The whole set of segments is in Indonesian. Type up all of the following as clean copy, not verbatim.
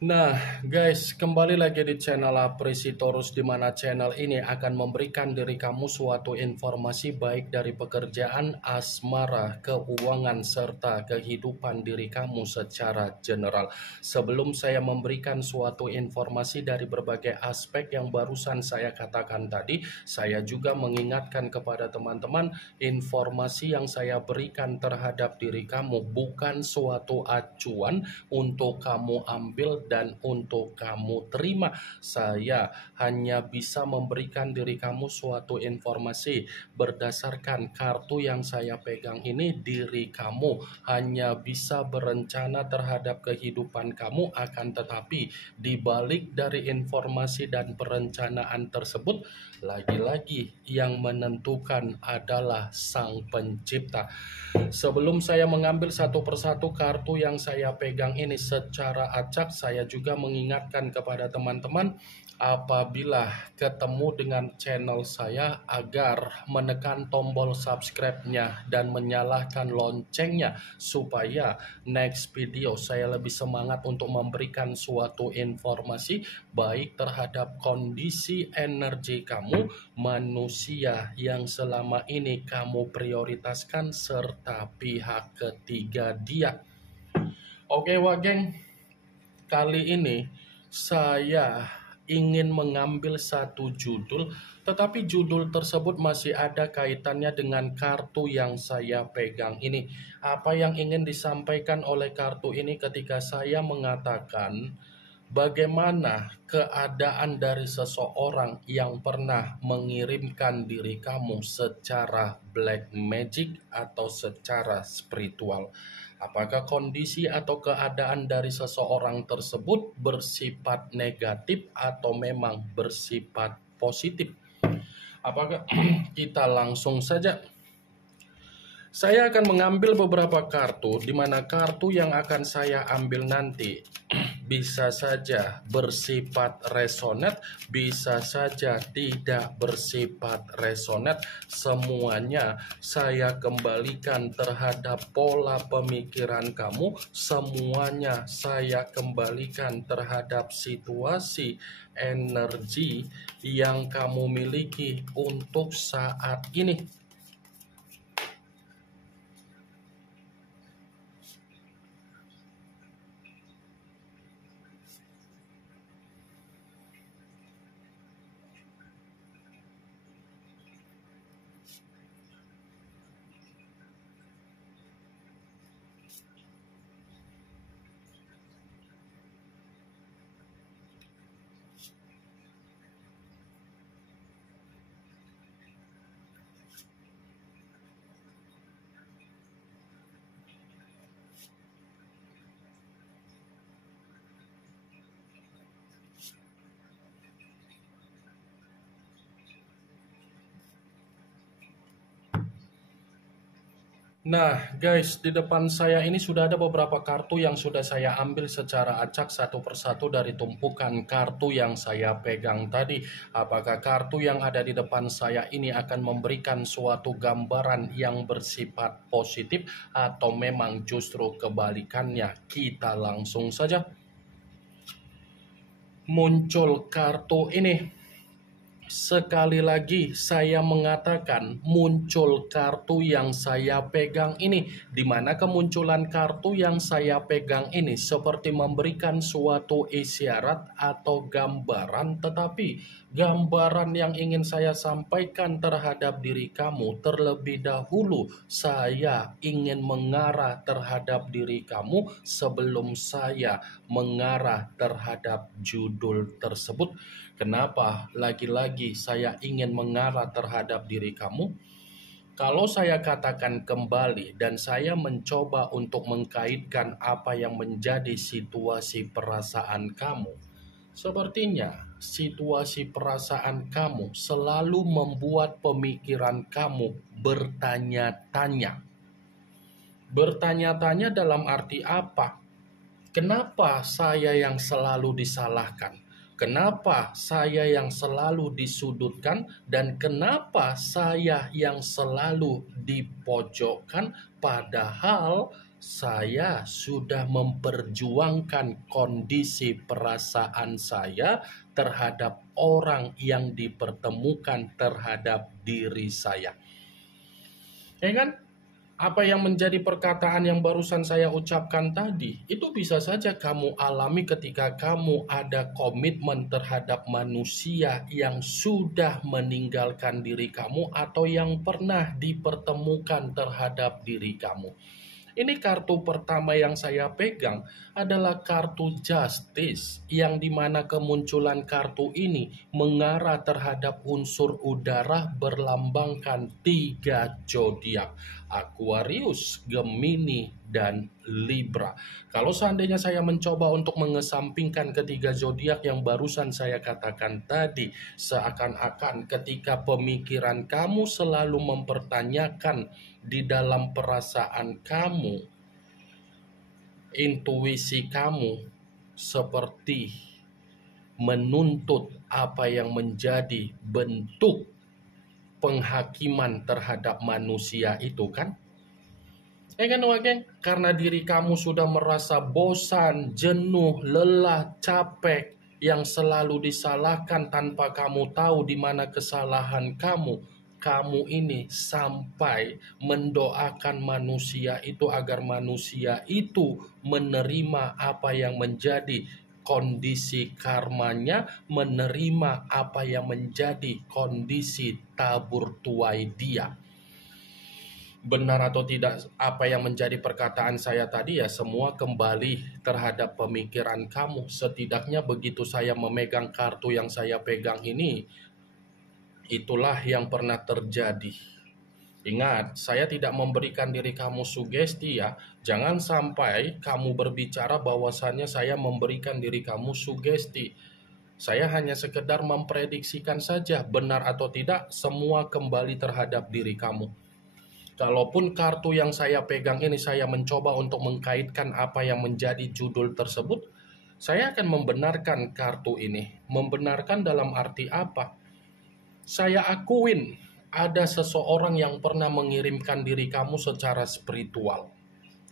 Nah, guys, kembali lagi di channel Apresitorus, di mana channel ini akan memberikan diri kamu suatu informasi baik dari pekerjaan, asmara, keuangan, serta kehidupan diri kamu secara general. Sebelum saya memberikan suatu informasi dari berbagai aspek yang barusan saya katakan tadi, saya juga mengingatkan kepada teman-teman, informasi yang saya berikan terhadap diri kamu bukan suatu acuan untuk kamu ambil dan untuk kamu terima. Saya hanya bisa memberikan diri kamu suatu informasi berdasarkan kartu yang saya pegang ini. Diri kamu hanya bisa berencana terhadap kehidupan kamu, akan tetapi di balik dari informasi dan perencanaan tersebut, lagi-lagi yang menentukan adalah Sang Pencipta. Sebelum saya mengambil satu persatu kartu yang saya pegang ini secara acak, saya juga mengingatkan kepada teman-teman apabila ketemu dengan channel saya agar menekan tombol subscribe-nya dan menyalakan loncengnya supaya next video saya lebih semangat untuk memberikan suatu informasi baik terhadap kondisi energi kamu, manusia yang selama ini kamu prioritaskan, serta pihak ketiga dia. Oke Wageng, kali ini saya ingin mengambil satu judul, tetapi judul tersebut masih ada kaitannya dengan kartu yang saya pegang ini. Apa yang ingin disampaikan oleh kartu ini ketika saya mengatakan bagaimana keadaan dari seseorang yang pernah mengirimkan diri kamu secara black magic atau secara spiritual? Apakah kondisi atau keadaan dari seseorang tersebut bersifat negatif atau memang bersifat positif? Apakah kita langsung saja? Saya akan mengambil beberapa kartu, di mana kartu yang akan saya ambil nanti bisa saja bersifat resonate, bisa saja tidak bersifat resonate. Semuanya saya kembalikan terhadap pola pemikiran kamu, semuanya saya kembalikan terhadap situasi energi yang kamu miliki untuk saat ini. Nah guys, di depan saya ini sudah ada beberapa kartu yang sudah saya ambil secara acak satu persatu dari tumpukan kartu yang saya pegang tadi. Apakah kartu yang ada di depan saya ini akan memberikan suatu gambaran yang bersifat positif atau memang justru kebalikannya? Kita langsung saja. Muncul kartu ini. Sekali lagi saya mengatakan muncul kartu yang saya pegang ini, di mana kemunculan kartu yang saya pegang ini seperti memberikan suatu isyarat atau gambaran, tetapi gambaran yang ingin saya sampaikan terhadap diri kamu terlebih dahulu, saya ingin mengarah terhadap diri kamu sebelum saya mengarah terhadap judul tersebut. Kenapa lagi-lagi saya ingin mengarah terhadap diri kamu? Kalau saya katakan kembali dan saya mencoba untuk mengkaitkan apa yang menjadi situasi perasaan kamu, sepertinya situasi perasaan kamu selalu membuat pemikiran kamu bertanya-tanya. Bertanya-tanya dalam arti apa? Kenapa saya yang selalu disalahkan? Kenapa saya yang selalu disudutkan? Dan kenapa saya yang selalu dipojokkan? Padahal saya sudah memperjuangkan kondisi perasaan saya terhadap orang yang dipertemukan terhadap diri saya. Ya kan? Apa yang menjadi perkataan yang barusan saya ucapkan tadi, itu bisa saja kamu alami ketika kamu ada komitmen terhadap manusia yang sudah meninggalkan diri kamu atau yang pernah dipertemukan terhadap diri kamu. Ini kartu pertama yang saya pegang adalah kartu justice, yang dimana kemunculan kartu ini mengarah terhadap unsur udara berlambangkan 3 zodiak: Aquarius, Gemini, dan Libra. Kalau seandainya saya mencoba untuk mengesampingkan ketiga zodiak yang barusan saya katakan tadi, seakan-akan ketika pemikiran kamu selalu mempertanyakan di dalam perasaan kamu, intuisi kamu seperti menuntut apa yang menjadi bentuk penghakiman terhadap manusia itu kan? Kan Wageng? Karena diri kamu sudah merasa bosan, jenuh, lelah, capek, yang selalu disalahkan tanpa kamu tahu di mana kesalahan kamu. Kamu ini sampai mendoakan manusia itu agar manusia itu menerima apa yang menjadi kondisi karmanya, menerima apa yang menjadi kondisi tabur tuai dia. Benar atau tidak apa yang menjadi perkataan saya tadi, ya semua kembali terhadap pemikiran kamu. Setidaknya begitu saya memegang kartu yang saya pegang ini, itulah yang pernah terjadi. Ingat, saya tidak memberikan diri kamu sugesti ya. Jangan sampai kamu berbicara bahwasannya saya memberikan diri kamu sugesti. Saya hanya sekedar memprediksikan saja, benar atau tidak semua kembali terhadap diri kamu. Kalaupun kartu yang saya pegang ini saya mencoba untuk mengkaitkan apa yang menjadi judul tersebut, saya akan membenarkan kartu ini. Membenarkan dalam arti apa? Saya akuin ada seseorang yang pernah mengirimkan diri kamu secara spiritual.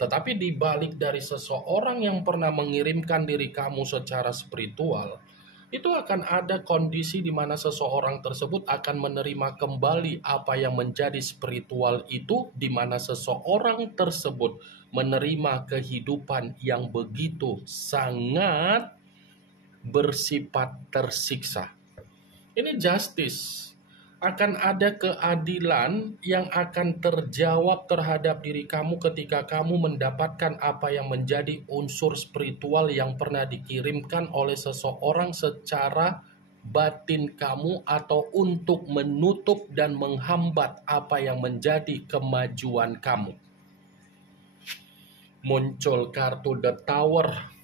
Tetapi di balik dari seseorang yang pernah mengirimkan diri kamu secara spiritual, itu akan ada kondisi di mana seseorang tersebut akan menerima kembali apa yang menjadi spiritual itu, di mana seseorang tersebut menerima kehidupan yang begitu sangat bersifat tersiksa. Ini justice. Akan ada keadilan yang akan terjawab terhadap diri kamu ketika kamu mendapatkan apa yang menjadi unsur spiritual yang pernah dikirimkan oleh seseorang secara batin kamu, atau untuk menutup dan menghambat apa yang menjadi kemajuan kamu. Muncul kartu The Tower,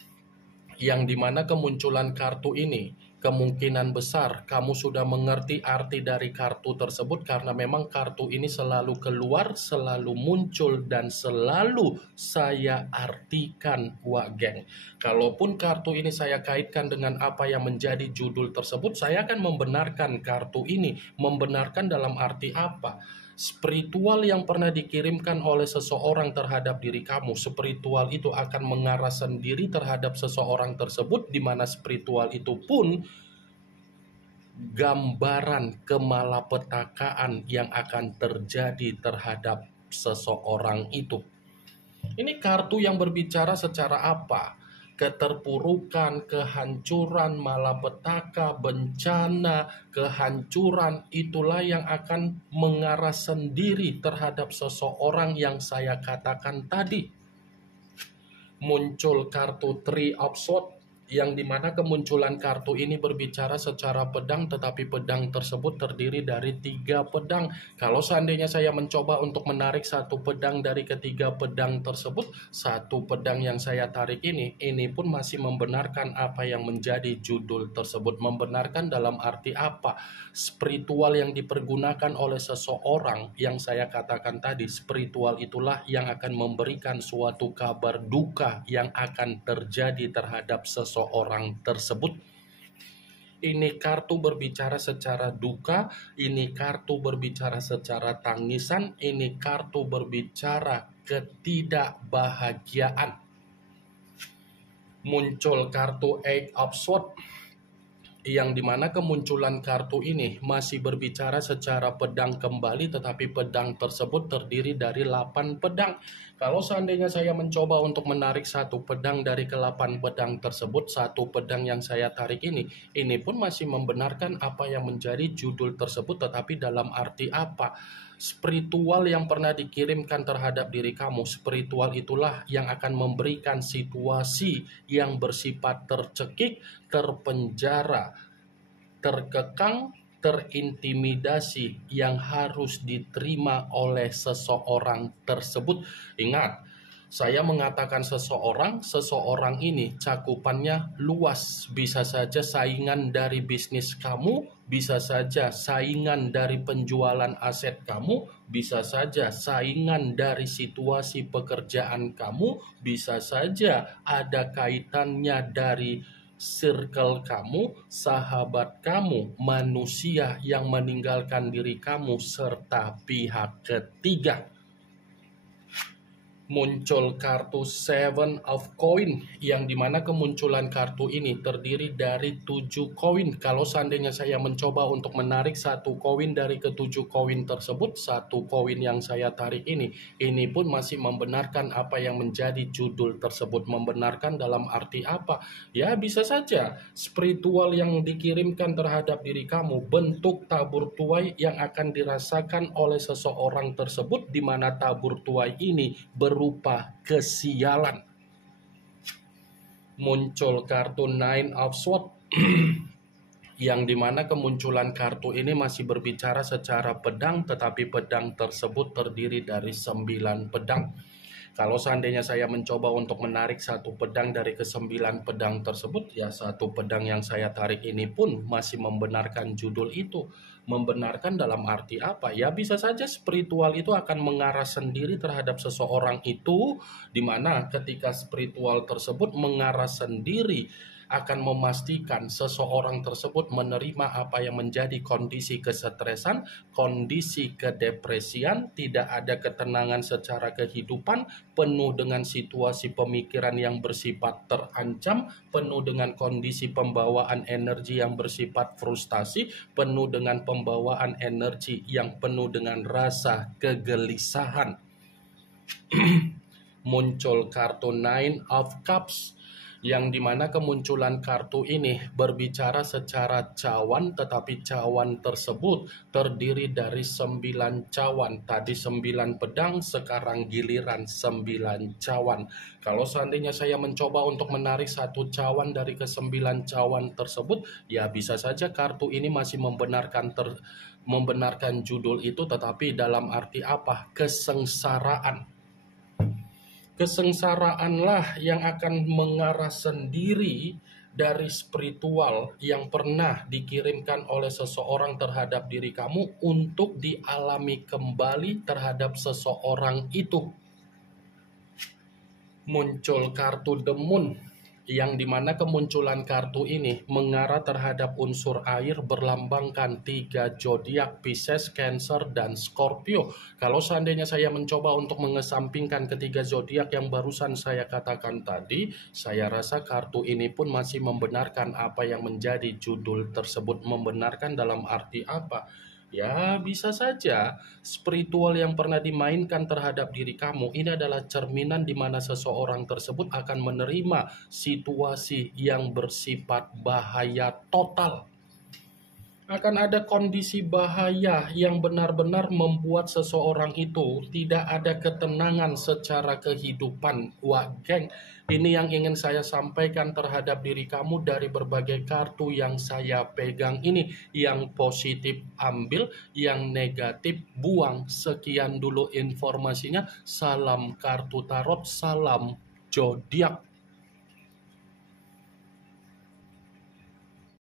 yang dimana kemunculan kartu ini kemungkinan besar kamu sudah mengerti arti dari kartu tersebut, karena memang kartu ini selalu keluar, selalu muncul, dan selalu saya artikan, Wak Geng. Kalaupun kartu ini saya kaitkan dengan apa yang menjadi judul tersebut, saya akan membenarkan kartu ini. Membenarkan dalam arti apa? Spiritual yang pernah dikirimkan oleh seseorang terhadap diri kamu, spiritual itu akan mengarah sendiri terhadap seseorang tersebut, di mana spiritual itu pun gambaran kemalapetakaan yang akan terjadi terhadap seseorang itu. Ini kartu yang berbicara secara apa? Keterpurukan, kehancuran, malapetaka, bencana, kehancuran, itulah yang akan mengarah sendiri terhadap seseorang yang saya katakan tadi. Muncul kartu Three of Swords, yang dimana kemunculan kartu ini berbicara secara pedang, tetapi pedang tersebut terdiri dari 3 pedang. Kalau seandainya saya mencoba untuk menarik satu pedang dari ketiga pedang tersebut, satu pedang yang saya tarik ini pun masih membenarkan apa yang menjadi judul tersebut. Membenarkan dalam arti apa? Spiritual yang dipergunakan oleh seseorang yang saya katakan tadi, spiritual itulah yang akan memberikan suatu kabar duka yang akan terjadi terhadap seseorang tersebut. Ini kartu berbicara secara duka, ini kartu berbicara secara tangisan, ini kartu berbicara ketidakbahagiaan. Muncul kartu Eight of Swords, yang dimana kemunculan kartu ini masih berbicara secara pedang kembali, tetapi pedang tersebut terdiri dari 8 pedang. Kalau seandainya saya mencoba untuk menarik satu pedang dari ke-8 pedang tersebut, satu pedang yang saya tarik ini pun masih membenarkan apa yang menjadi judul tersebut, tetapi dalam arti apa? Spiritual yang pernah dikirimkan terhadap diri kamu, spiritual itulah yang akan memberikan situasi yang bersifat tercekik, terpenjara, terkekang, terintimidasi yang harus diterima oleh seseorang tersebut. Ingat, saya mengatakan seseorang ini cakupannya luas. Bisa saja saingan dari bisnis kamu, bisa saja saingan dari penjualan aset kamu, bisa saja saingan dari situasi pekerjaan kamu, bisa saja ada kaitannya dari circle kamu, sahabat kamu, manusia yang meninggalkan diri kamu, serta pihak ketiga. Muncul kartu Seven of Coin, yang dimana kemunculan kartu ini terdiri dari 7 koin. Kalau seandainya saya mencoba untuk menarik satu koin dari ke-7 koin tersebut, satu koin yang saya tarik ini pun masih membenarkan apa yang menjadi judul tersebut. Membenarkan dalam arti apa? Ya, bisa saja spiritual yang dikirimkan terhadap diri kamu, bentuk tabur tuai yang akan dirasakan oleh seseorang tersebut, di mana tabur tuai ini berupa kesialan. Muncul kartu Nine of Swords, yang dimana kemunculan kartu ini masih berbicara secara pedang, tetapi pedang tersebut terdiri dari 9 pedang. Kalau seandainya saya mencoba untuk menarik satu pedang dari ke-9 pedang tersebut, ya satu pedang yang saya tarik ini pun masih membenarkan judul itu. Membenarkan dalam arti apa? Ya bisa saja spiritual itu akan mengarah sendiri terhadap seseorang itu, dimana ketika spiritual tersebut mengarah sendiri akan memastikan seseorang tersebut menerima apa yang menjadi kondisi kesetresan, kondisi kedepresian, tidak ada ketenangan secara kehidupan, penuh dengan situasi pemikiran yang bersifat terancam, penuh dengan kondisi pembawaan energi yang bersifat frustasi, penuh dengan pembawaan energi yang penuh dengan rasa kegelisahan. Muncul kartu Nine of Cups, yang dimana kemunculan kartu ini berbicara secara cawan, tetapi cawan tersebut terdiri dari 9 cawan. Tadi 9 pedang, sekarang giliran 9 cawan. Kalau seandainya saya mencoba untuk menarik satu cawan dari ke-9 cawan tersebut, ya bisa saja kartu ini masih membenarkan judul itu, tetapi dalam arti apa? Kesengsaraan. Kesengsaraanlah yang akan mengarah sendiri dari spiritual yang pernah dikirimkan oleh seseorang terhadap diri kamu untuk dialami kembali terhadap seseorang itu. Muncul kartu The Moon, yang dimana kemunculan kartu ini mengarah terhadap unsur air, berlambangkan 3 zodiak, Pisces, Cancer, dan Scorpio. Kalau seandainya saya mencoba untuk mengesampingkan ketiga zodiak yang barusan saya katakan tadi, saya rasa kartu ini pun masih membenarkan apa yang menjadi judul tersebut. Membenarkan dalam arti apa? Ya, bisa saja spiritual yang pernah dimainkan terhadap diri kamu ini adalah cerminan di mana seseorang tersebut akan menerima situasi yang bersifat bahaya total. Akan ada kondisi bahaya yang benar-benar membuat seseorang itu tidak ada ketenangan secara kehidupan. Wah, geng, ini yang ingin saya sampaikan terhadap diri kamu dari berbagai kartu yang saya pegang ini. Yang positif ambil, yang negatif buang. Sekian dulu informasinya. Salam kartu tarot, salam zodiak.